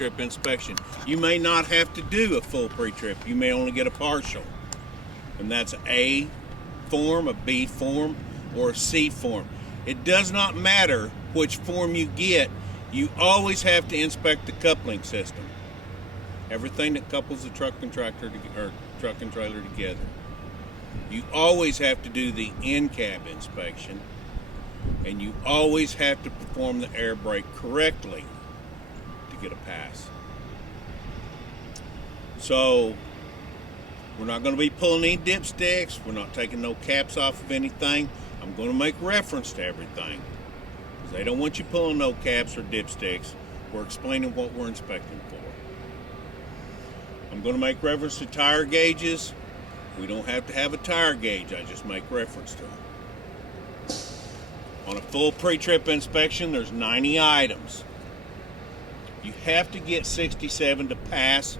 pre-trip inspection. You may not have to do a full pre-trip. You may only get a partial. And that's A form, a B form, or a C form. It does not matter which form you get. You always have to inspect the coupling system. Everything that couples the truck and tractor or truck and trailer together. You always have to do the in-cab inspection, and you always have to perform the air brake correctly to get a pass. So we're not going to be pulling any dipsticks. We're not taking no caps off of anything. I'm going to make reference to everything. They don't want you pulling no caps or dipsticks. We're explaining what we're inspecting for. I'm going to make reference to tire gauges. We don't have to have a tire gauge. I just make reference to them. On a full pre-trip inspection, there's 90 items. You have to get 67 to pass.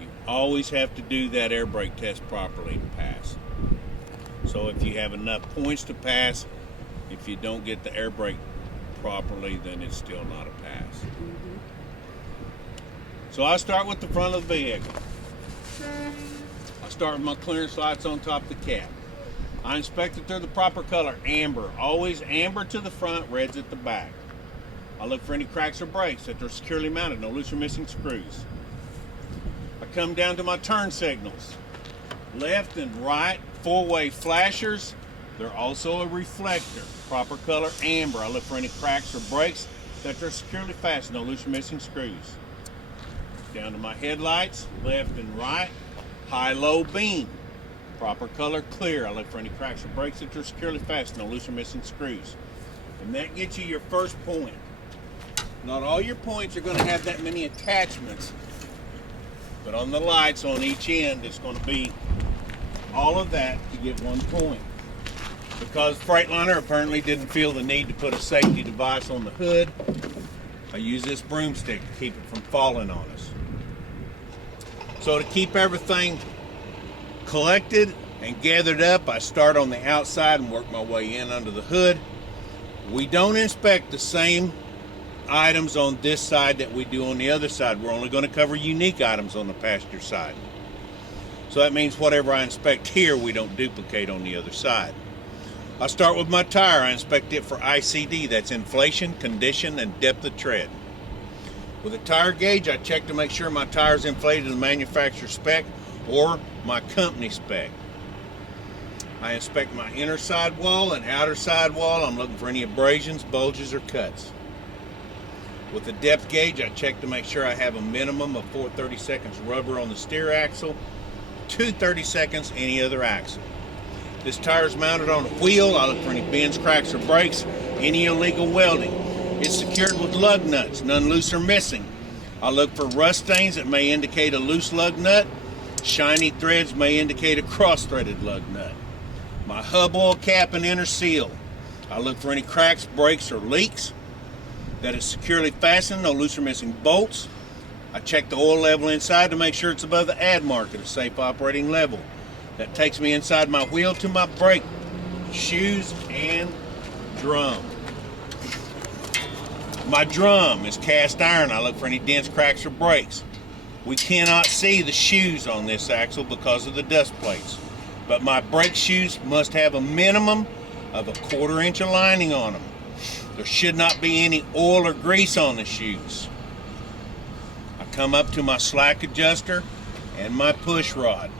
You always have to do that air brake test properly to pass. So if you have enough points to pass, if you don't get the air brake properly, then it's still not a pass. So I start with the front of the vehicle. I start with my clearance lights on top of the cab. I inspect it through the proper color, amber. Always amber to the front, reds at the back. I look for any cracks or breaks, that they're securely mounted, no loose or missing screws. I come down to my turn signals. Left and right, four-way flashers. They're also a reflector. Proper color, amber. I look for any cracks or breaks, that they're securely fastened, no loose or missing screws. Down to my headlights, left and right, high-low beam. Proper color, clear. I look for any cracks or breaks, that they're securely fastened, no loose or missing screws. And that gets you your first point. Not all your points are going to have that many attachments, but on the lights on each end, it's going to be all of that to get 1 point. Because Freightliner apparently didn't feel the need to put a safety device on the hood, I use this broomstick to keep it from falling on us. So to keep everything collected and gathered up, I start on the outside and work my way in under the hood. We don't inspect the same items on this side that we do on the other side. We're only going to cover unique items on the passenger side. So that means whatever I inspect here, we don't duplicate on the other side. I start with my tire. I inspect it for ICD, that's inflation, condition, and depth of tread. With a tire gauge, I check to make sure my tire is inflated to the manufacturer spec or my company spec. I inspect my inner sidewall and outer sidewall. I'm looking for any abrasions, bulges, or cuts. With the depth gauge, I check to make sure I have a minimum of 4 30-seconds rubber on the steer axle, 2 30-seconds any other axle. This tire is mounted on a wheel. I look for any bends, cracks, or breaks, any illegal welding. It's secured with lug nuts, none loose or missing. I look for rust stains that may indicate a loose lug nut. Shiny threads may indicate a cross-threaded lug nut. My hub oil cap and inner seal. I look for any cracks, breaks, or leaks. That is securely fastened, no loose or missing bolts. I check the oil level inside to make sure it's above the add mark at a safe operating level. That takes me inside my wheel to my brake shoes and drum. My drum is cast iron. I look for any dents, cracks, or breaks. We cannot see the shoes on this axle because of the dust plates, but my brake shoes must have a minimum of a 1/4 inch of lining on them. There should not be any oil or grease on the shoes. I come up to my slack adjuster and my push rod.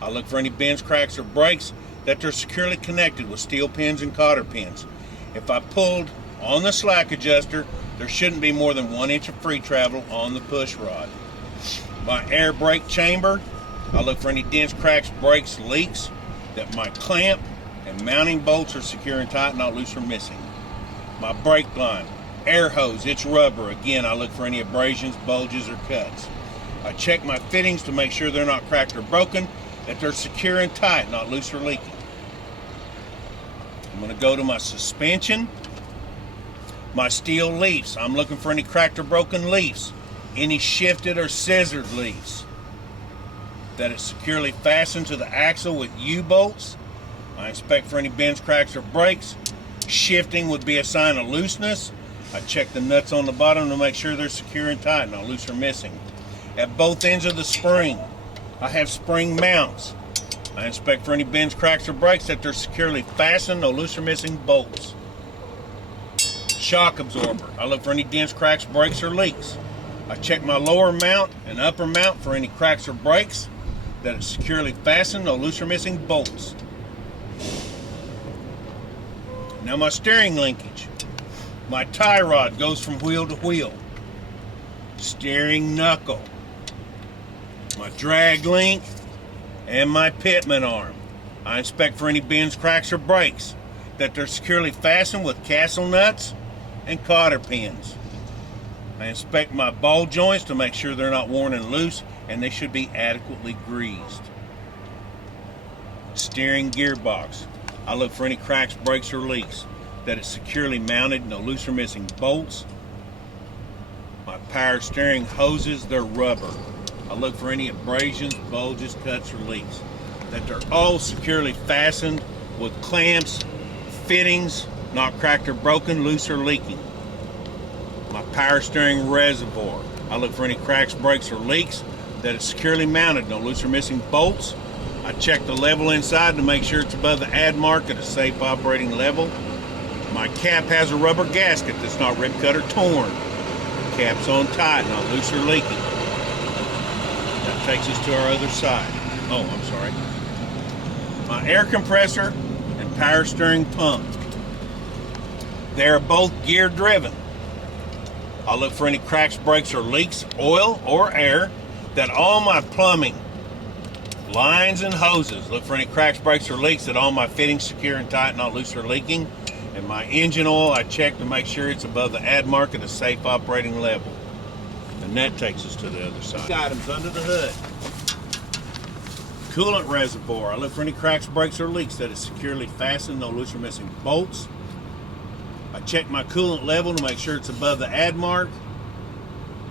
I look for any bends, cracks, or breaks, that they're securely connected with steel pins and cotter pins. If I pulled on the slack adjuster, there shouldn't be more than 1 inch of free travel on the push rod. My air brake chamber, I look for any dents, cracks, breaks, leaks, that my clamp and mounting bolts are secure and tight, not loose or missing. My brake line, air hose, it's rubber. Again, I look for any abrasions, bulges, or cuts. I check my fittings to make sure they're not cracked or broken, that they're secure and tight, not loose or leaking. I'm going to go to my suspension. My steel leaves, I'm looking for any cracked or broken leaves, any shifted or scissored leaves. That it's securely fastened to the axle with U-bolts. I inspect for any bends, cracks, or breaks. Shifting would be a sign of looseness. I check the nuts on the bottom to make sure they're secure and tight, not loose or missing. At both ends of the spring, I have spring mounts. I inspect for any bends, cracks, or breaks, that they're securely fastened, no loose or missing bolts. Shock absorber. I look for any dents, cracks, breaks, or leaks. I check my lower mount and upper mount for any cracks or breaks, that it's securely fastened, no loose or missing bolts. Now my steering linkage. My tie rod goes from wheel to wheel. Steering knuckle. My drag link and my pitman arm. I inspect for any bends, cracks, or breaks, that they're securely fastened with castle nuts and cotter pins. I inspect my ball joints to make sure they're not worn and loose, and they should be adequately greased. Steering gearbox. I look for any cracks, breaks, or leaks, that it's securely mounted, no loose or missing bolts. My power steering hoses, they're rubber. I look for any abrasions, bulges, cuts, or leaks, that they're all securely fastened with clamps, fittings, not cracked or broken, loose or leaking. My power steering reservoir. I look for any cracks, breaks, or leaks, that it's securely mounted, no loose or missing bolts. I check the level inside to make sure it's above the add mark at a safe operating level. My cap has a rubber gasket that's not rip cut or torn. The cap's on tight, not loose or leaking. That takes us to our other side. Oh, I'm sorry. My air compressor and power steering pump. They are both gear driven. I'll look for any cracks, breaks, or leaks, oil or air, that all my plumbing, lines and hoses, look for any cracks, breaks, or leaks, that all my fittings secure and tight, not loose or leaking. And my engine oil, I check to make sure it's above the add mark at a safe operating level. And that takes us to the other side. Items under the hood. Coolant reservoir. I look for any cracks, breaks, or leaks, that is securely fastened, no loose or missing bolts. I check my coolant level to make sure it's above the add mark.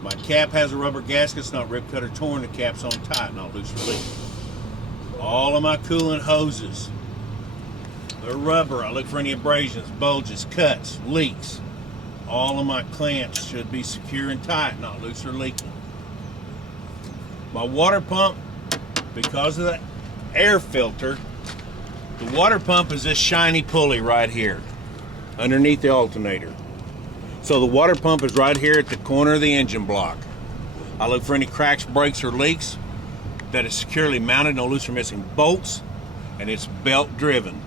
My cap has a rubber gasket, it's not rip cut or torn. The cap's on tight, not loose or leaking. All of my coolant hoses, they're rubber. I look for any abrasions, bulges, cuts, leaks. All of my clamps should be secure and tight, not loose or leaking. My water pump, because of the air filter, the water pump is this shiny pulley right here underneath the alternator. So the water pump is right here at the corner of the engine block. I look for any cracks, breaks, or leaks, that is securely mounted, no loose or missing bolts, and it's belt driven.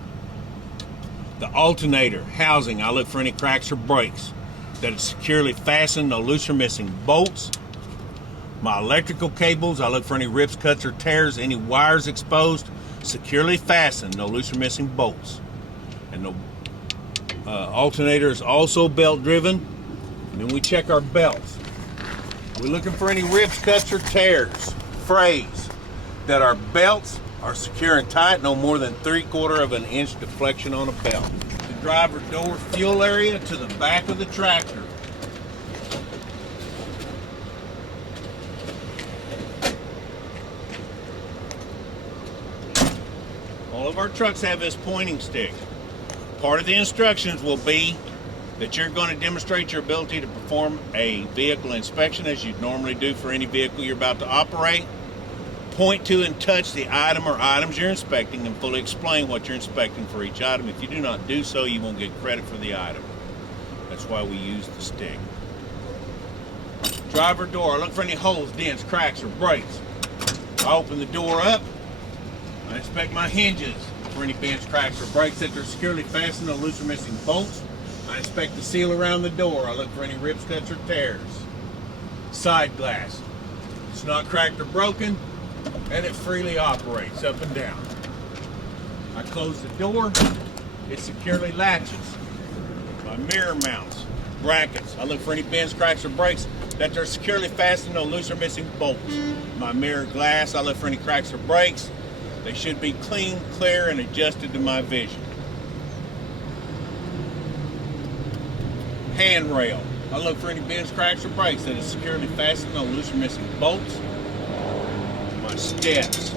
The alternator housing, I look for any cracks or breaks, that is securely fastened, no loose or missing bolts. My electrical cables, I look for any rips, cuts, or tears, any wires exposed, securely fastened, no loose or missing bolts. And the alternator is also belt driven. And then we check our belts. We're looking for any rips, cuts, or tears, frays, that our belts are secure and tight, no more than 3/4 of an inch deflection on a belt. The driver door fuel area to the back of the tractor. All of our trucks have this pointing stick. Part of the instructions will be that you're going to demonstrate your ability to perform a vehicle inspection as you'd normally do for any vehicle you're about to operate. Point to and touch the item or items you're inspecting and fully explain what you're inspecting for each item. If you do not do so, you won't get credit for the item. That's why we use the stick. Driver door, I look for any holes, dents, cracks, or breaks. I open the door up. I inspect my hinges for any bends, cracks, or breaks, that they're securely fastened, no loose or missing bolts. I inspect the seal around the door. I look for any rips, cuts, or tears. Side glass. It's not cracked or broken, and it freely operates up and down. I close the door. It securely latches. My mirror mounts, brackets. I look for any bends, cracks, or breaks, that they're securely fastened, no loose or missing bolts. My mirror glass. I look for any cracks or breaks. They should be clean, clear, and adjusted to my vision. Handrail. I look for any bends, cracks, or breaks that is securely fastened, no loose or missing bolts. My steps.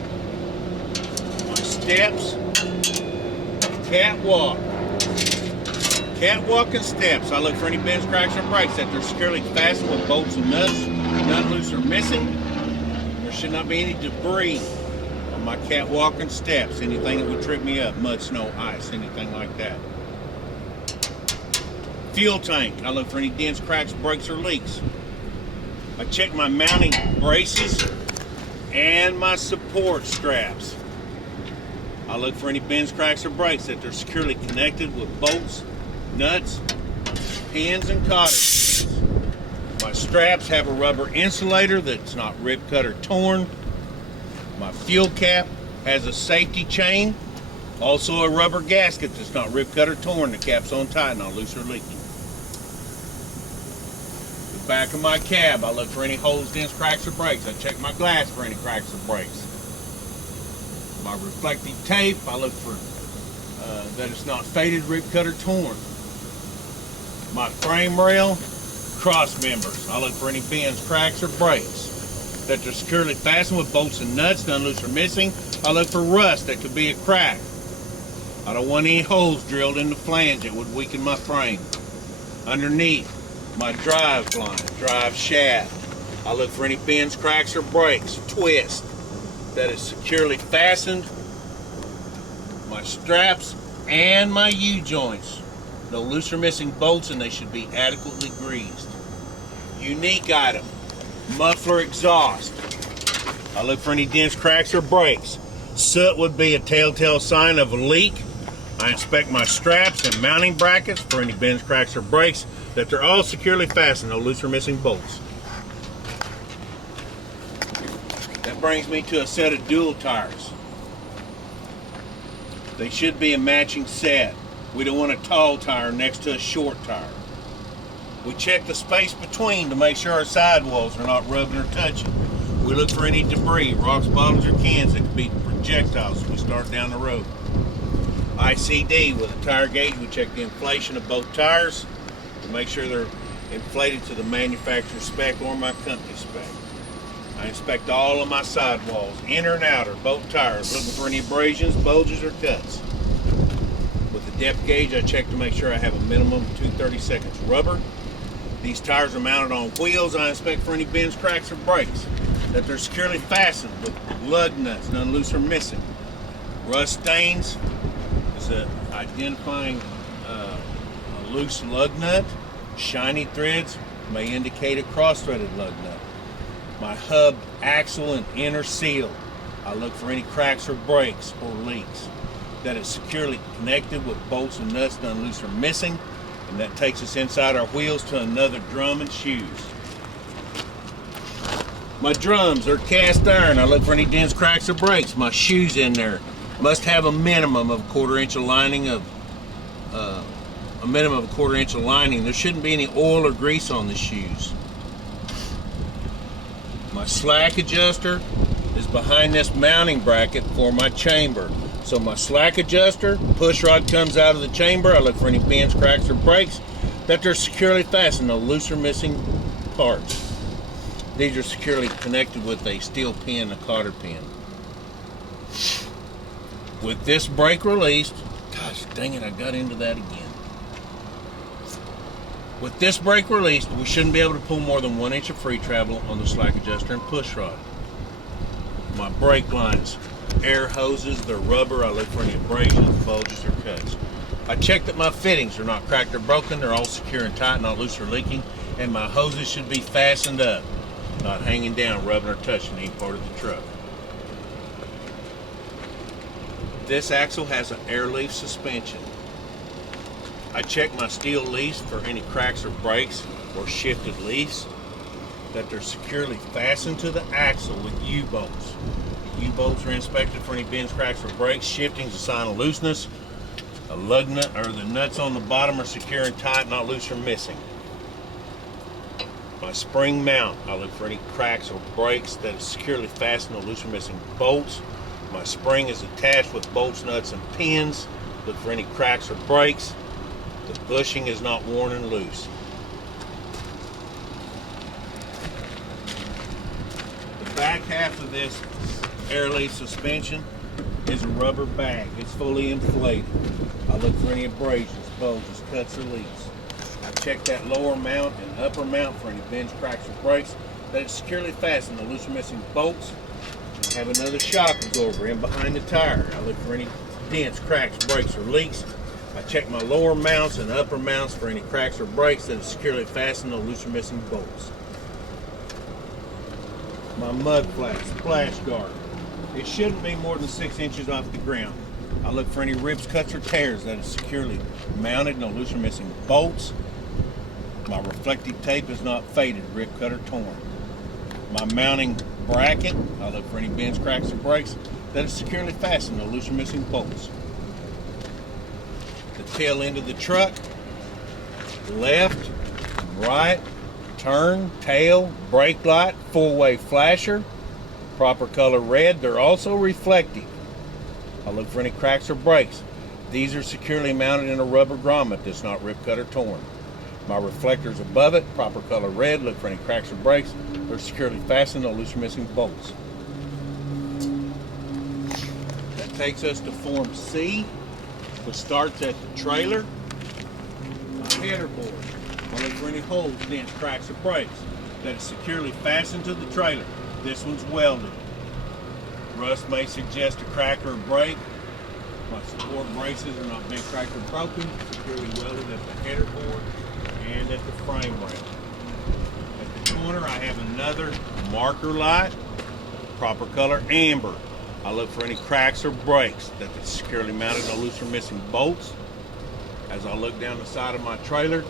My steps. Catwalk. Catwalk and steps. I look for any bends, cracks, or breaks that they're securely fastened with bolts and nuts, none loose or missing. There should not be any debris on my catwalk and steps. Anything that would trip me up, mud, snow, ice, anything like that. Fuel tank. I look for any dents, cracks, breaks, or leaks. I check my mounting braces and my support straps. I look for any bends, cracks, or breaks that they're securely connected with bolts, nuts, pins, and cotter pins. My straps have a rubber insulator that's not ripped, cut, or torn. My fuel cap has a safety chain, also a rubber gasket that's not ripped, cut, or torn. The cap's on tight, not loose or leaking. The back of my cab, I look for any holes, dents, cracks, or breaks. I check my glass for any cracks or breaks. My reflective tape, I look for that it's not faded, ripped, cut, or torn. My frame rail, cross members. I look for any bends, cracks, or breaks that they're securely fastened with bolts and nuts, none loose or missing. I look for rust that could be a crack. I don't want any holes drilled in the flange that would weaken my frame. Underneath my drive line, drive shaft, I look for any bends, cracks, or breaks, twist that is securely fastened. My straps and my U-joints. No loose or missing bolts, and they should be adequately greased. Unique item, muffler exhaust. I look for any dents, cracks, or breaks. Soot would be a telltale sign of a leak. I inspect my straps and mounting brackets for any bends, cracks, or breaks, that they're all securely fastened, no loose or missing bolts. That brings me to a set of dual tires. They should be a matching set. We don't want a tall tire next to a short tire. We check the space between to make sure our sidewalls are not rubbing or touching. We look for any debris, rocks, bottles, or cans that could be projectiles as we start down the road. ICD, with a tire gauge, we check the inflation of both tires to make sure they're inflated to the manufacturer spec or my company spec. I inspect all of my sidewalls, inner and outer, both tires, looking for any abrasions, bulges, or cuts. With the depth gauge, I check to make sure I have a minimum of 2/32 rubber. These tires are mounted on wheels. I inspect for any bends, cracks, or breaks, that they're securely fastened with lug nuts, none loose or missing. Rust stains is identifying a loose lug nut. Shiny threads may indicate a cross-threaded lug nut. My hub, axle, and inner seal, I look for any cracks or breaks or leaks. That is securely connected with bolts and nuts, none loose or missing, and that takes us inside our wheels to another drum and shoes. My drums are cast iron. I look for any dents, cracks, or breaks. My shoes in there must have a minimum of a quarter inch of lining There shouldn't be any oil or grease on the shoes. My slack adjuster is behind this mounting bracket for my chamber. So my slack adjuster, push rod comes out of the chamber. I look for any bends, cracks, or breaks that they're securely fastened, no loose or missing parts. These are securely connected with a steel pin, a cotter pin. With this brake released, gosh dang it, I got into that again. With this brake released, we shouldn't be able to pull more than 1 inch of free travel on the slack adjuster and push rod. My brake lines, air hoses, they're rubber. I look for any abrasions, bulges, or cuts. I check that my fittings are not cracked or broken. They're all secure and tight, not loose or leaking. And my hoses should be fastened up, not hanging down, rubbing, or touching any part of the truck. This axle has an air leaf suspension. I check my steel leaves for any cracks or breaks or shifted leaves, that they're securely fastened to the axle with U-bolts. U-bolts are inspected for any bends, cracks, or breaks. Shifting is a sign of looseness. A lug nut or the nuts on the bottom are secure and tight, not loose or missing. My spring mount, I look for any cracks or breaks that is securely fastened, no loose or missing bolts. My spring is attached with bolts, nuts, and pins. Look for any cracks or breaks. The bushing is not worn and loose. The back half of this air leaf suspension is a rubber bag. It's fully inflated. I look for any abrasions, bulges, cuts, or leaks. I check that lower mount and upper mount for any bends, cracks, or breaks that is securely fastened to loose or missing bolts. I have another shock absorber in behind the tire. I look for any dents, cracks, breaks, or leaks. I check my lower mounts and upper mounts for any cracks or breaks that is securely fastened to loose or missing bolts. My mud flat splash guard. It shouldn't be more than 6 inches off the ground. I look for any rips, cuts, or tears that is securely mounted, no loose or missing bolts. My reflective tape is not faded, ripped, cut, or torn. My mounting bracket, I look for any bends, cracks, or breaks that is securely fastened, no loose or missing bolts. The tail end of the truck, left, right, turn, tail, brake light, full-way flasher, proper color red. They're also reflective. I look for any cracks or breaks. These are securely mounted in a rubber grommet that's not ripped, cut, or torn. My reflectors above it, proper color red. Look for any cracks or breaks. They're securely fastened, no loose or missing bolts. That takes us to Form C, which starts at the trailer. My header board. I look for any holes, dents, cracks, or breaks that is securely fastened to the trailer. This one's welded. Rust may suggest a crack or a break. My support braces are not bent, cracked, or broken. Securely welded at the header board and at the frame rail. At the corner, I have another marker light, proper color amber. I look for any cracks or breaks that is securely mounted, no loose or missing bolts. As I look down the side of my trailer,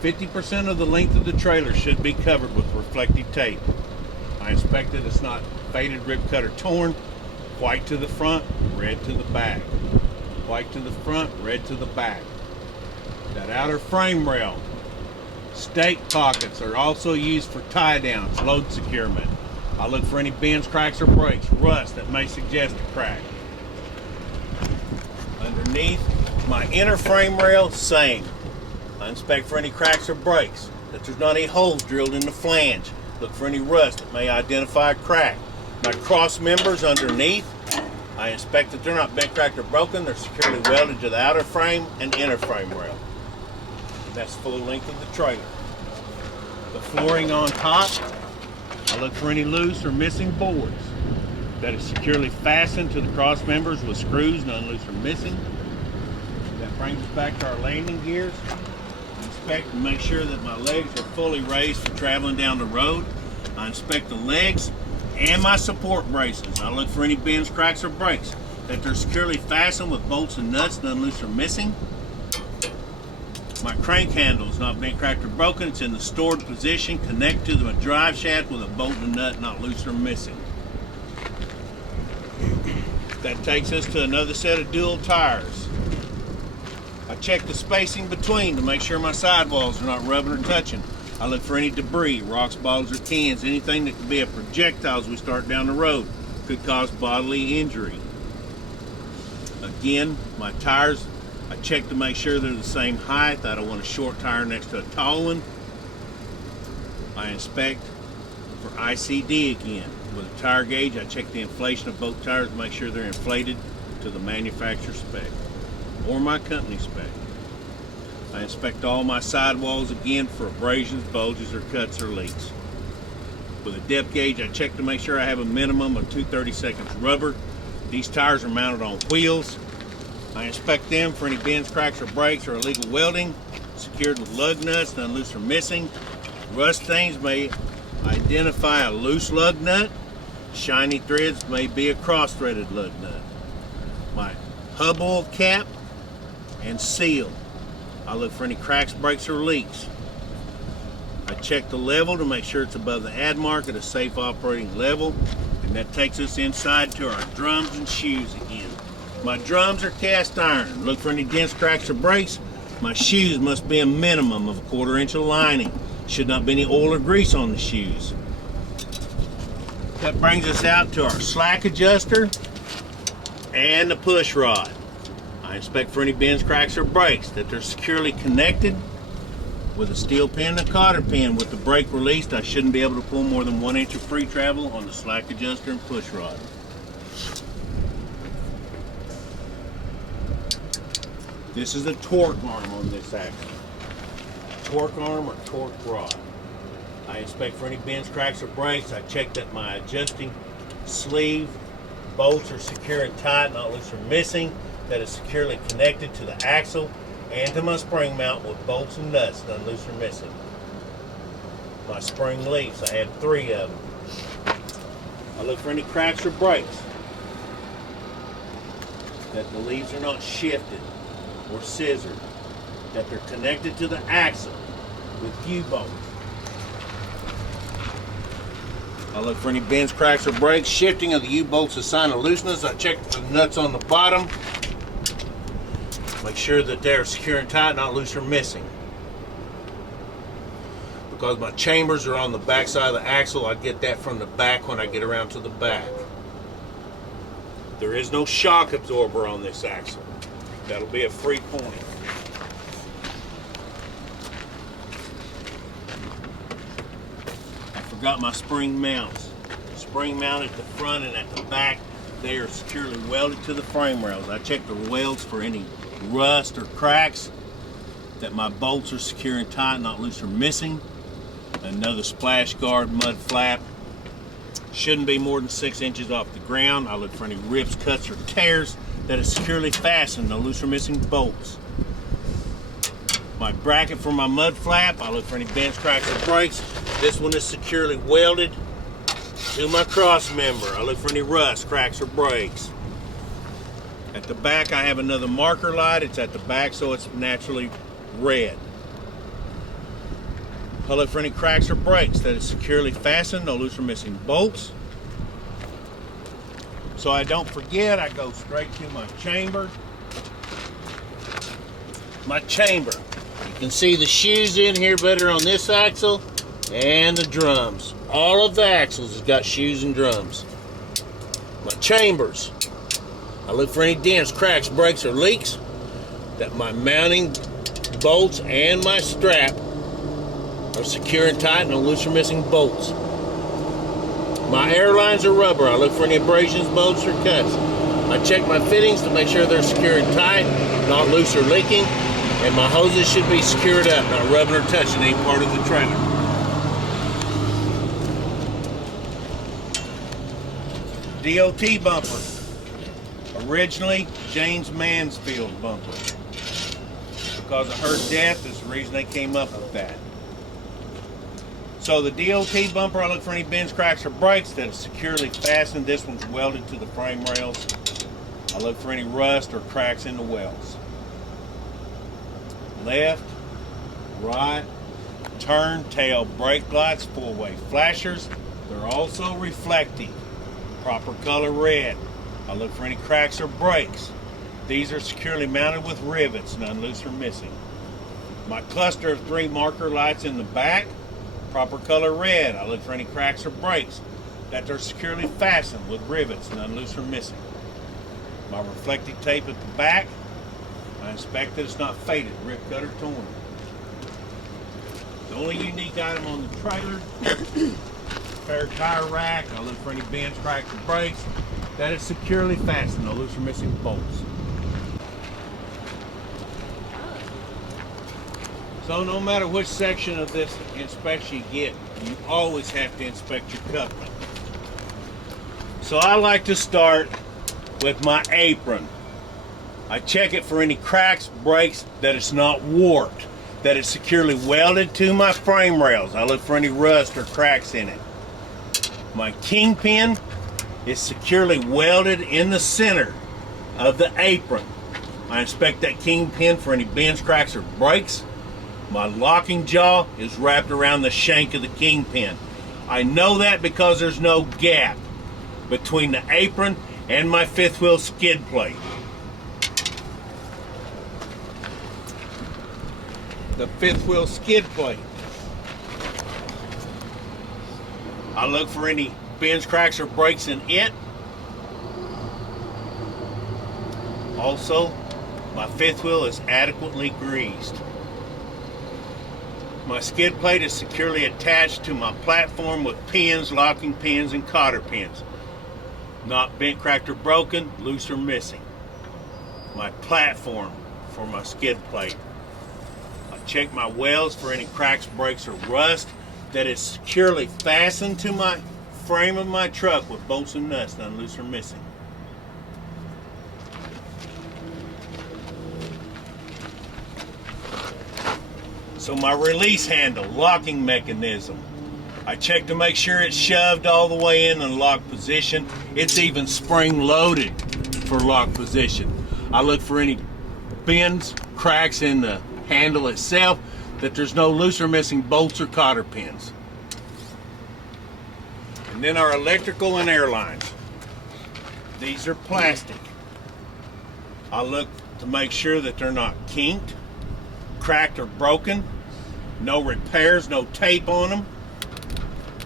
50% of the length of the trailer should be covered with reflective tape. I inspect it, it's not faded, ripped, cut, or torn. White to the front, red to the back. White to the front, red to the back. That outer frame rail, stake pockets are also used for tie downs, load securement. I look for any bends, cracks, or breaks, rust that may suggest a crack. Underneath my inner frame rail, same. I inspect for any cracks or breaks, that there's not any holes drilled in the flange. Look for any rust that may identify a crack. My cross members underneath, I inspect that they're not bent, cracked, or broken. They're securely welded to the outer frame and inner frame rail. That's full length of the trailer. The flooring on top, I look for any loose or missing boards that is securely fastened to the cross members with screws, none loose or missing. That brings us back to our landing gears. I inspect and make sure that my legs are fully raised for traveling down the road. I inspect the legs and my support braces. I look for any bends, cracks, or breaks, that they're securely fastened with bolts and nuts, none loose or missing. My crank handle is not bent, cracked, or broken. It's in the stored position. Connect to the drive shaft with a bolt and nut not loose or missing. That takes us to another set of dual tires. I check the spacing between to make sure my sidewalls are not rubbing or touching. I look for any debris, rocks, bottles, or cans, anything that could be a projectile as we start down the road, could cause bodily injury. Again, my tires, I check to make sure they're the same height. I don't want a short tire next to a tall one. I inspect for ICD again. With a tire gauge, I check the inflation of both tires to make sure they're inflated to the manufacturer spec or my company spec. I inspect all my sidewalls again for abrasions, bulges, or cuts or leaks. With a depth gauge, I check to make sure I have a minimum of 2/32 rubber. These tires are mounted on wheels. I inspect them for any bends, cracks, or breaks or illegal welding, secured with lug nuts, none loose or missing. Rust stains may identify a loose lug nut. Shiny threads may be a cross-threaded lug nut. My hub oil cap and seal. I look for any cracks, breaks, or leaks. I check the level to make sure it's above the ad mark at a safe operating level. And that takes us inside to our drums and shoes again. My drums are cast iron. Look for any dents, cracks, or breaks. My shoes must be a minimum of 1/4 inch of lining. Should not be any oil or grease on the shoes. That brings us out to our slack adjuster and the push rod. I inspect for any bends, cracks, or breaks, that they're securely connected with a steel pin and a cotter pin. With the brake released, I shouldn't be able to pull more than 1 inch of free travel on the slack adjuster and push rod. This is a torque arm on this axle. Torque arm or torque rod. I inspect for any bends, cracks, or breaks. I check that my adjusting sleeve bolts are secure and tight, not loose or missing, that is securely connected to the axle and to my spring mount with bolts and nuts, none loose or missing. My spring leaves, I have 3 of them. I look for any cracks or breaks, that the leaves are not shifted or scissored, that they're connected to the axle with U-bolts. I look for any bends, cracks, or breaks. Shifting of the U-bolts is a sign of looseness. I check the nuts on the bottom. Make sure that they're secure and tight, not loose or missing. Because my chambers are on the back side of the axle, I get that from the back when I get around to the back. There is no shock absorber on this axle. That'll be a free point. Got my spring mounts. Spring mount at the front and at the back, they are securely welded to the frame rails. I check the welds for any rust or cracks, that my bolts are secure and tight, not loose or missing. Another splash guard mud flap shouldn't be more than 6 inches off the ground. I look for any rips, cuts, or tears that is securely fastened, no loose or missing bolts. My bracket for my mud flap, I look for any bends, cracks, or breaks. This one is securely welded to my cross member. I look for any rust, cracks, or breaks. At the back, I have another marker light. It's at the back, so it's naturally red. I look for any cracks or breaks that is securely fastened, no loose or missing bolts. So I don't forget, I go straight to my chamber. My chamber. You can see the shoes in here better on this axle and the drums. All of the axles has got shoes and drums. My chambers. I look for any dents, cracks, breaks, or leaks, that my mounting bolts and my strap are secure and tight, no loose or missing bolts. My air lines are rubber. I look for any abrasions, bolts, or cuts. I check my fittings to make sure they're secure and tight, not loose or leaking, and my hoses should be secured up, not rubbing or touching any part of the trailer. DOT bumper. Originally, James Mansfield bumper. Because of her death is the reason they came up with that. So the DOT bumper, I look for any bends, cracks, or breaks that is securely fastened. This one's welded to the frame rails. I look for any rust or cracks in the welds. Left, right, turn, tail, brake lights, 4-way flashers. They're also reflective. Proper color red. I look for any cracks or breaks. These are securely mounted with rivets, none loose or missing. My cluster of 3 marker lights in the back, proper color red. I look for any cracks or breaks that they're securely fastened with rivets, none loose or missing. My reflective tape at the back, I inspect that it's not faded, ripped, cut, or torn. The only unique item on the trailer, spare tire rack. I look for any bends, cracks, or breaks that is securely fastened, no loose or missing bolts. So no matter which section of this inspection you get, you always have to inspect your coupling. So I like to start with my apron. I check it for any cracks, breaks, that it's not warped, that it's securely welded to my frame rails. I look for any rust or cracks in it. My kingpin is securely welded in the center of the apron. I inspect that kingpin for any bends, cracks, or breaks. My locking jaw is wrapped around the shank of the kingpin. I know that because there's no gap between the apron and my 5th wheel skid plate. The 5th wheel skid plate. I look for any bends, cracks, or breaks in it. Also, my 5th wheel is adequately greased. My skid plate is securely attached to my platform with pins, locking pins, and cotter pins. Not bent, cracked, or broken, loose or missing. My platform for my skid plate. I check my welds for any cracks, breaks, or rust, that is securely fastened to my frame of my truck with bolts and nuts, none loose or missing. So my release handle, locking mechanism, I check to make sure it's shoved all the way in the lock position. It's even spring loaded for lock position. I look for any bends, cracks in the handle itself, that there's no loose or missing bolts or cotter pins. And then our electrical and air lines. These are plastic. I look to make sure that they're not kinked, cracked, or broken. No repairs, no tape on them.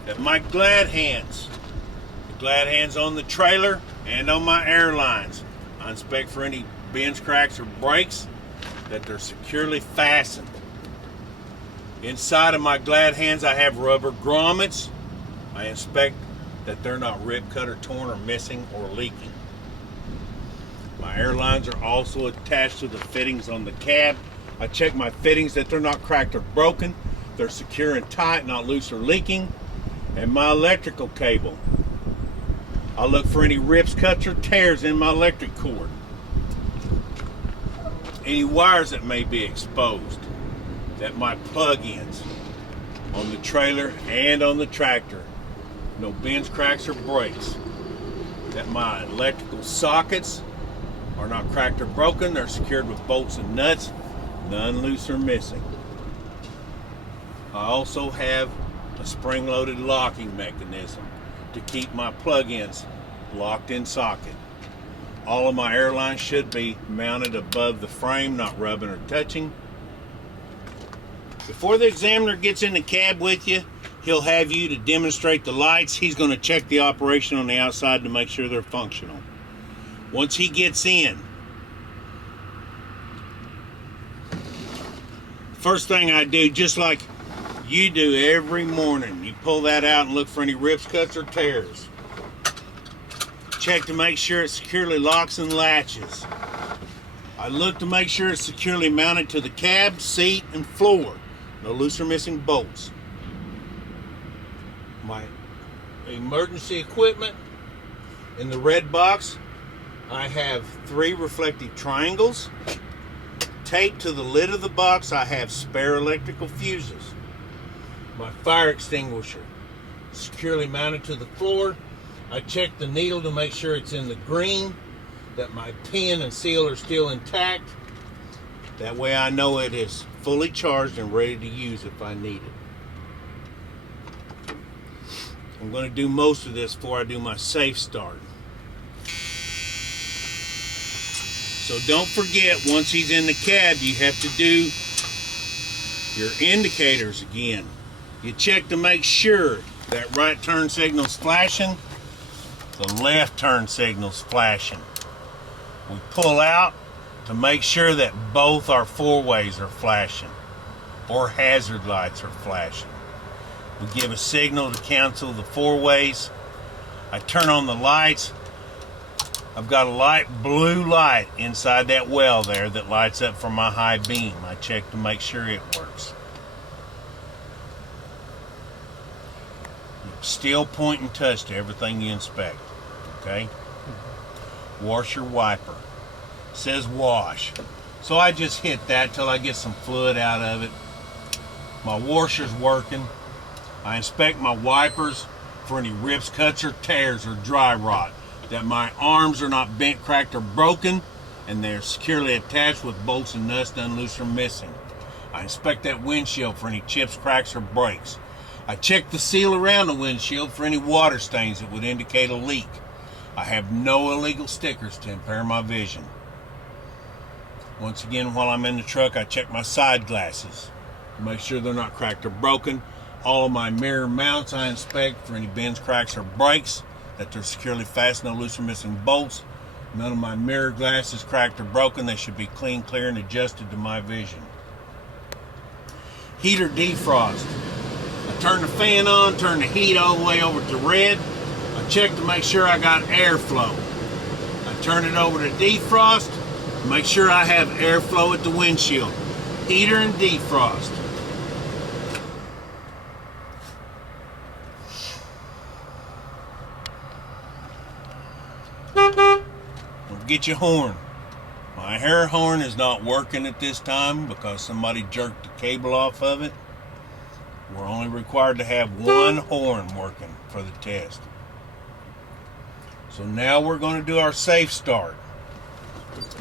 That my glad hands, the glad hands on the trailer and on my air lines, I inspect for any bends, cracks, or breaks, that they're securely fastened. Inside of my glad hands I have rubber grommets. I inspect that they're not ripped, cut, or torn, or missing, or leaking. My air lines are also attached to the fittings on the cab. I check my fittings that they're not cracked or broken. They're secure and tight, not loose or leaking. And my electrical cable, I look for any rips, cuts, or tears in my electric cord. Any wires that may be exposed, that my plug-ins on the trailer and on the tractor, no bends, cracks, or breaks. That my electrical sockets are not cracked or broken. They're secured with bolts and nuts, none loose or missing. I also have a spring-loaded locking mechanism to keep my plug-ins locked in socket. All of my air lines should be mounted above the frame, not rubbing or touching. Before the examiner gets in the cab with you, he'll have you to demonstrate the lights. He's going to check the operation on the outside to make sure they're functional. Once he gets in, first thing I do, just like you do every morning, you pull that out and look for any rips, cuts, or tears. Check to make sure it securely locks and latches. I look to make sure it's securely mounted to the cab, seat, and floor. No loose or missing bolts. My emergency equipment, in the red box, I have 3 reflective triangles. Taped to the lid of the box, I have spare electrical fuses. My fire extinguisher, securely mounted to the floor. I check the needle to make sure it's in the green, that my pin and seal are still intact. That way I know it is fully charged and ready to use if I need it. I'm going to do most of this before I do my safe start. So don't forget, once he's in the cab, you have to do your indicators again. You check to make sure that right turn signal's flashing, the left turn signal's flashing. We pull out to make sure that both our four-ways are flashing, or hazard lights are flashing. We give a signal to cancel the four-ways. I turn on the lights. I've got a light blue light inside that well there that lights up for my high beam. I check to make sure it works. Still point and touch to everything you inspect, okay? Wash your wiper. It says wash. So I just hit that till I get some fluid out of it. My washer's working. I inspect my wipers for any rips, cuts, or tears or dry rot. That my arms are not bent, cracked, or broken, and they're securely attached with bolts and nuts, none loose or missing. I inspect that windshield for any chips, cracks, or breaks. I check the seal around the windshield for any water stains that would indicate a leak. I have no illegal stickers to impair my vision. Once again, while I'm in the truck, I check my side glasses to make sure they're not cracked or broken. All of my mirror mounts I inspect for any bends, cracks, or breaks, that they're securely fastened, no loose or missing bolts. None of my mirror glasses cracked or broken. They should be clean, clear, and adjusted to my vision. Heater defrost. I turn the fan on, turn the heat all the way over to red. I check to make sure I got airflow. I turn it over to defrost, Make sure I have airflow at the windshield. Heater and defrost. Get your horn. My air horn is not working at this time because somebody jerked the cable off of it. We're only required to have one horn working for the test. So now we're going to do our safe start.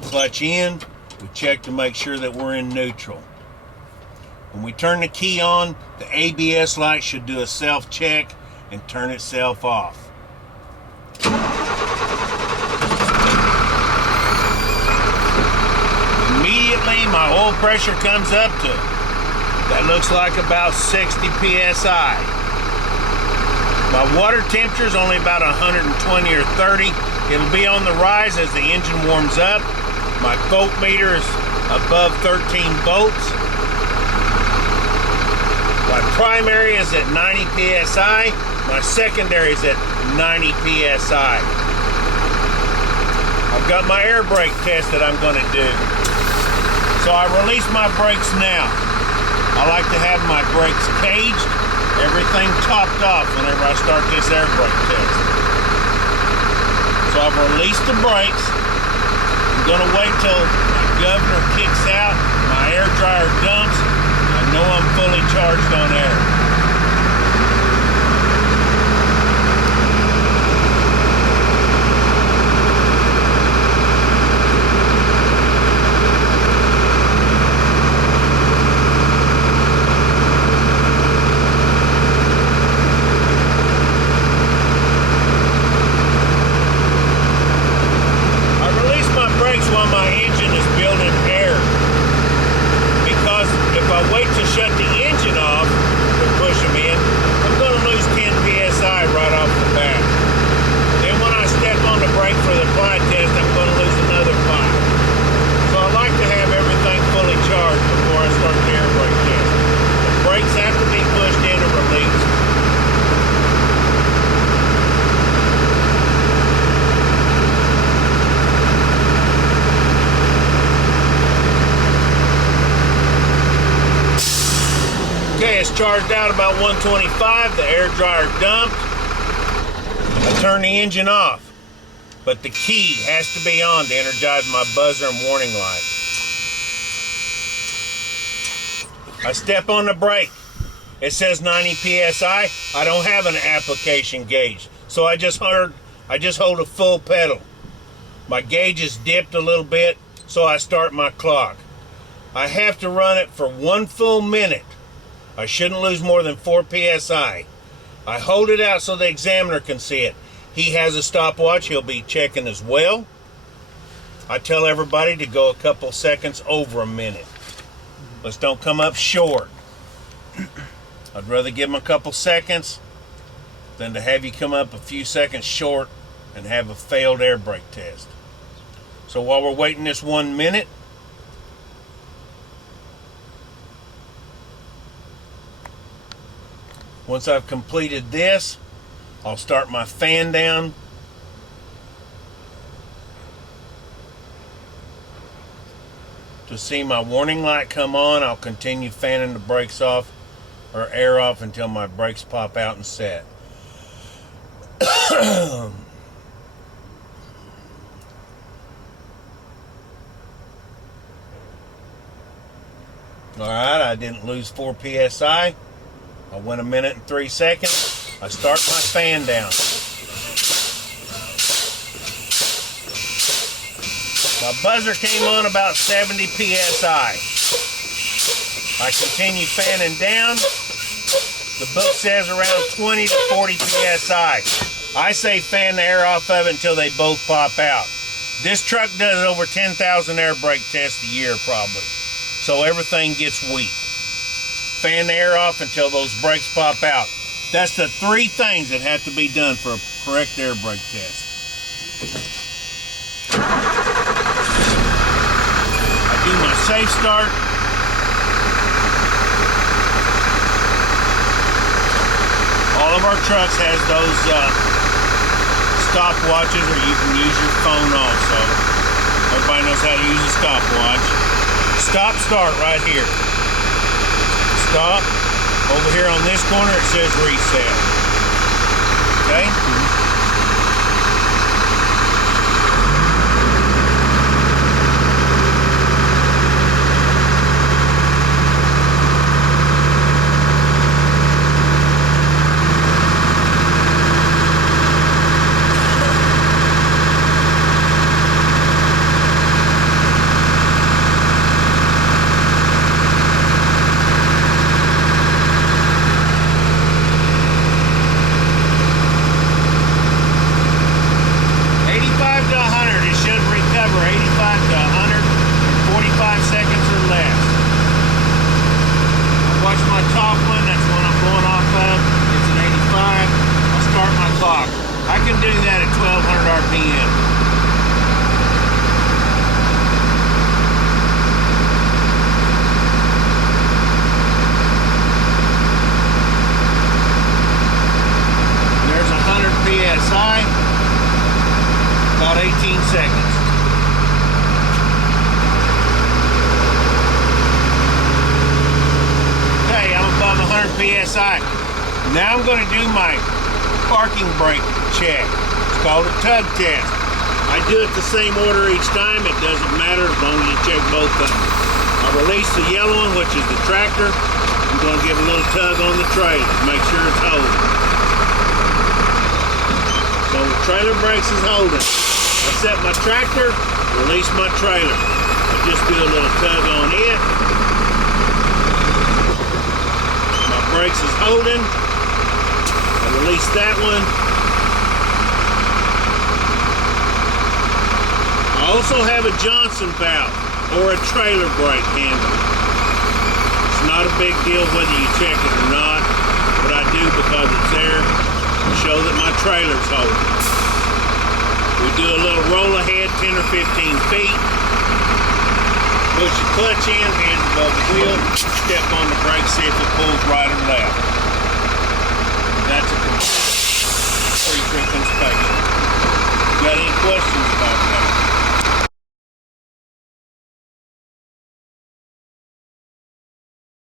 Clutch in, we check to make sure that we're in neutral. When we turn the key on, the ABS light should do a self-check and turn itself off. Immediately my oil pressure comes up to, that looks like about 60 psi. My water temperature is only about 120 or 30. It'll be on the rise as the engine warms up. My volt meter is above 13 volts. My primary is at 90 psi. My secondary is at 90 psi. I've got my air brake test that I'm going to do. So I release my brakes now. I like to have my brakes caged, everything topped off whenever I start this air brake test. So I've released the brakes. I'm going to wait till my governor kicks out, my air dryer dumps. I know I'm fully charged on air. While my engine is building air, because if I wait to shut the engine off to push them in, I'm going to lose 10 psi right off the bat. Then when I step on the brake for the fly test, I'm going to lose another 5. So I like to have everything fully charged before I start the air brake test. The brakes have to be pushed in and released. Okay, it's charged out about 125, the air dryer dumped. I turn the engine off, but the key has to be on to energize my buzzer and warning light. I step on the brake. It says 90 psi. I don't have an application gauge, so I just hold a full pedal. My gauge is dipped a little bit, so I start my clock. I have to run it for 1 full minute. I shouldn't lose more than 4 psi. I hold it out so the examiner can see it. He has a stopwatch he'll be checking as well. I tell everybody to go a couple seconds over a minute. Let's don't come up short. I'd rather give them a couple seconds than to have you come up a few seconds short and have a failed air brake test. So while we're waiting this 1 minute, once I've completed this, I'll start my fan down. To see my warning light come on, I'll continue fanning the brakes off or air off until my brakes pop out and set. Alright, I didn't lose 4 psi. I went 1 minute and 3 seconds. I start my fan down. My buzzer came on about 70 psi. I continue fanning down. The book says around 20 to 40 psi. I say fan the air off of it until they both pop out. This truck does over 10,000 air brake tests a year probably. So everything gets weak. Fan the air off until those brakes pop out. That's the 3 things that have to be done for a correct air brake test. I do my safe start. All of our trucks has those stopwatches, or you can use your phone also. Everybody knows how to use a stopwatch. Stop, start right here. Stop. Over here on this corner it says reset. Okay? I can do that at 1200 RPM. There's 100 PSI, about 18 seconds. Okay, I'm above 100 PSI. Now I'm going to do my parking brake check. It's called a tug test. I do it the same order each time. It doesn't matter as long as you check both of them. I release the yellow one, which is the tractor. I'm going to give a little tug on the trailer. Make sure it's holding. So the trailer brakes is holding. I set my tractor, release my trailer. I just do a little tug on it. My brakes is holding. Release that one. I also have a Johnson valve or a trailer brake handle. It's not a big deal whether you check it or not, but I do because it's there to show that my trailer's holding. We do a little roll ahead, 10 or 15 feet. Push the clutch in, hands above the wheel, step on the brake, see if it pulls right or left.